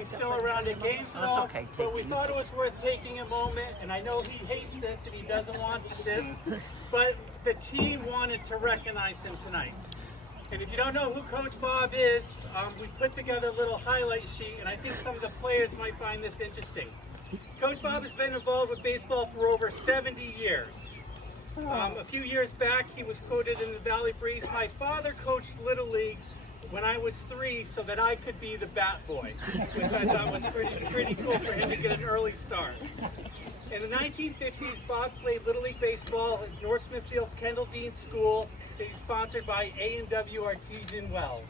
He's still around at games and all, but we thought it was worth taking a moment, and I know he hates this and he doesn't want this, but the team wanted to recognize him tonight. And if you don't know who Coach Bob is, we put together a little highlight sheet, and I think some of the players might find this interesting. Coach Bob has been involved with baseball for over 70 years. A few years back, he was quoted in the Valley Breeze, "My father coached Little League when I was 3 so that I could be the bat boy," which I thought was pretty cool for him to get an early start. In the 1950s, Bob played Little League Baseball at North Smithfield's Kendall Dean School that he's sponsored by A&W Artesian Wells.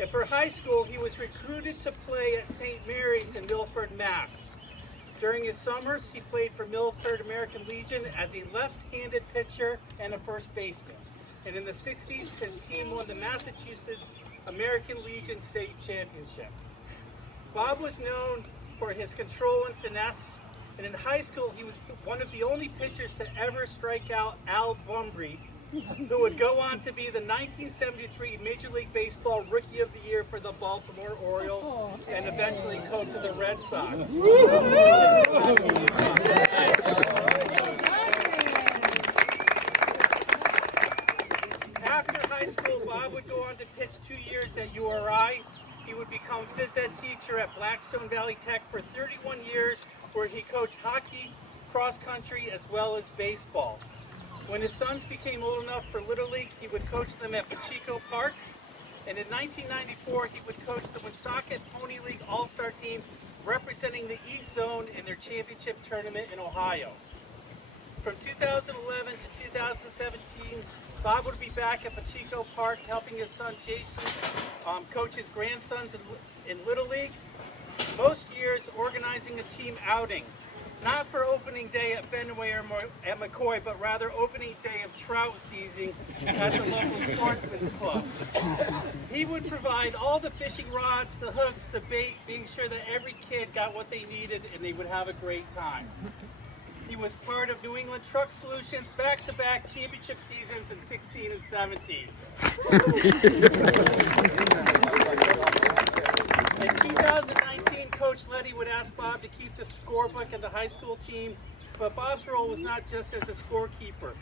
And for high school, he was recruited to play at St. Mary's in Milford, Mass. During his summers, he played for Milford American Legion as a left-handed pitcher and a first baseman. And in the 60s, his team won the Massachusetts American Legion State Championship. Bob was known for his control and finesse, and in high school, he was one of the only pitchers to ever strike out Al Bunbury, who would go on to be the 1973 Major League Baseball Rookie of the Year for the Baltimore Orioles and eventually coach of the Red Sox. After high school, Bob would go on to pitch 2 years at URI. He would become phys ed teacher at Blackstone Valley Tech for 31 years, where he coached hockey, cross country, as well as baseball. When his sons became old enough for Little League, he would coach them at Pacheco Park. And in 1994, he would coach the Woonsocket Pony League All-Star team, representing the East Zone in their championship tournament in Ohio. From 2011 to 2017, Bob would be back at Pacheco Park helping his son Jason coach his grandsons in Little League. Most years organizing a team outing, not for opening day at Fenway or at McCoy, but rather opening day of trout season at the local sportsman's club. He would provide all the fishing rods, the hooks, the bait, being sure that every kid got what they needed and they would have a great time. He was part of New England Truck Solutions back-to-back championship seasons in 16 and 17. In 2019, Coach Letty would ask Bob to keep the scorebook of the high school team, but Bob's role was not just as a scorekeeper.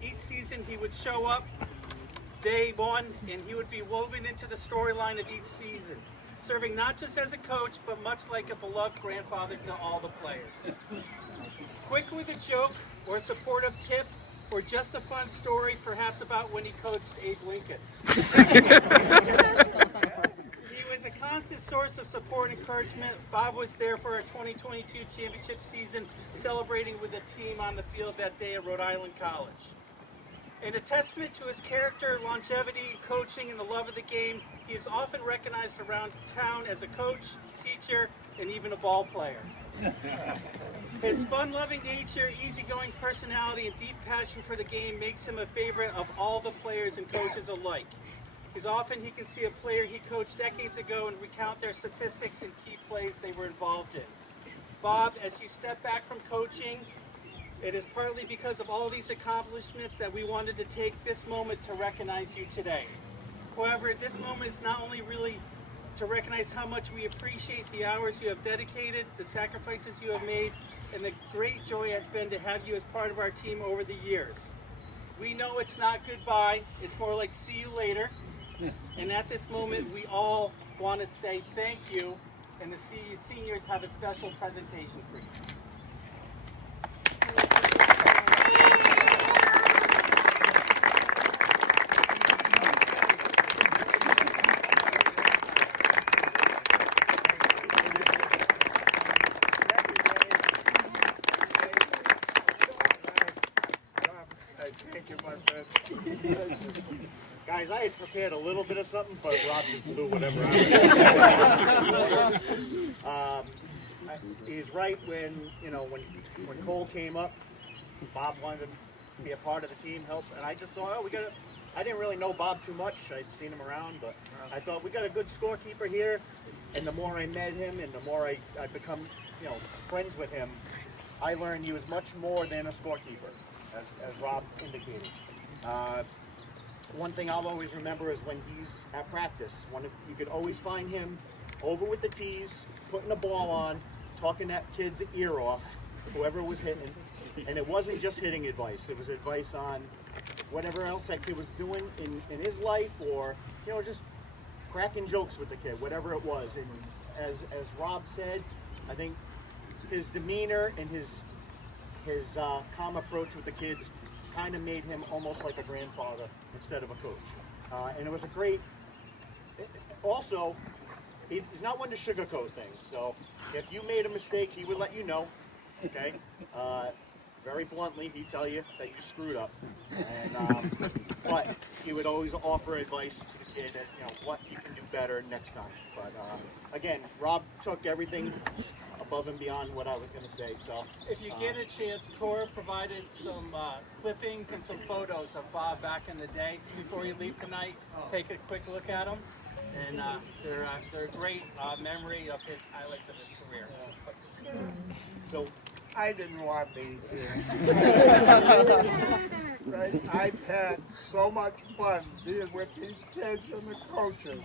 Each season he would show up day one, and he would be woven into the storyline of each season, serving not just as a coach, but much like a beloved grandfather to all the players. Quick with a joke, or a supportive tip, or just a fun story, perhaps about when he coached Abe Lincoln. He was a constant source of support and encouragement. Bob was there for our 2022 championship season, celebrating with the team on the field that day at Rhode Island College. In a testament to his character, longevity, coaching, and the love of the game, he is often recognized around town as a coach, teacher, and even a ball player. His fun-loving nature, easygoing personality, and deep passion for the game makes him a favorite of all the players and coaches alike. Because often he can see a player he coached decades ago and recount their statistics and key plays they were involved in. Bob, as you step back from coaching, it is partly because of all these accomplishments that we wanted to take this moment to recognize you today. However, this moment is not only really to recognize how much we appreciate the hours you have dedicated, the sacrifices you have made, and the great joy has been to have you as part of our team over the years. We know it's not goodbye, it's more like see you later. And at this moment, we all want to say thank you, and the seniors have a special presentation for you. Guys, I had prepared a little bit of something, but Rob just blew whatever out. He's right when Cole came up, Bob wanted to be a part of the team, help, and I just thought, I didn't really know Bob too much. I'd seen him around, but I thought we got a good scorekeeper here, and the more I met him and the more I become, friends with him, I learned he was much more than a scorekeeper, as Rob indicated. One thing I'll always remember is when he's at practice. You could always find him over with the tees, putting the ball on, talking that kid's ear off, whoever was hitting. And it wasn't just hitting advice. It was advice on whatever else that kid was doing in his life, or, you know, just cracking jokes with the kid, whatever it was. And as Rob said, I think his demeanor and his calm approach with the kids kind of made him almost like a grandfather instead of a coach. And it was a great, also, he's not one to sugarcoat things. So if you made a mistake, he would let you know, okay? Very bluntly, he'd tell you that you screwed up. And, but he would always offer advice to the kid as, you know, what you can do better next time. But again, Rob took everything above and beyond what I was going to say. So if you get a chance, Cora provided some clippings and some photos of Bob back in the day. Before you leave tonight, take a quick look at them, and they're a great memory of his highlights of his career. So I didn't want these here. Right? I've had so much fun being with these kids and the coaches.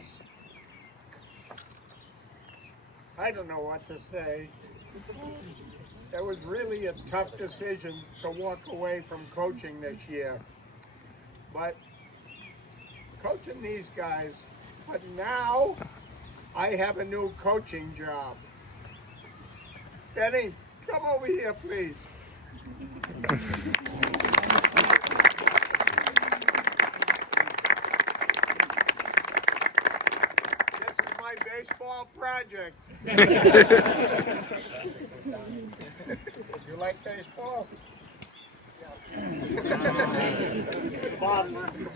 I don't know what to say. It was really a tough decision to walk away from coaching this year. But coaching these guys, but now I have a new coaching job. Benny, come over here, please. This is my baseball project. You like baseball? Bob,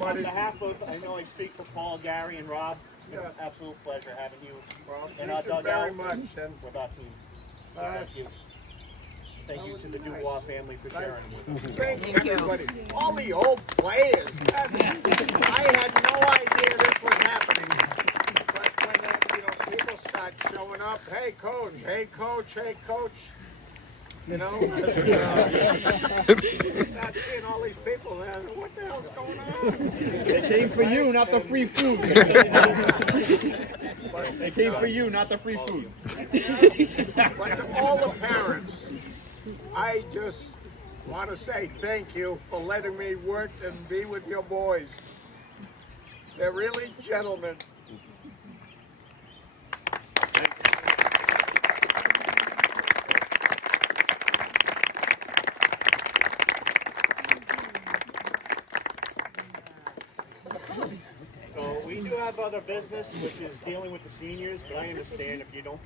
on behalf of, I know I speak for Paul, Gary, and Rob, Yeah. absolute pleasure having you Well, in thank our you dugout very much. And with our team. Thank you. Thank you to the Dubois family for sharing them with us. thank everybody. All the old players. I had no idea this was happening. But when people start showing up, hey coach, hey coach, hey coach. You know, start seeing all these people there. What the hell's going on? They came for you, not the free food. They came for you, not the free food. But to all the parents, I just want to say thank you for letting me work and be with your boys. They're really gentlemen. So we do have other business, which is dealing with the seniors, but I understand if you don't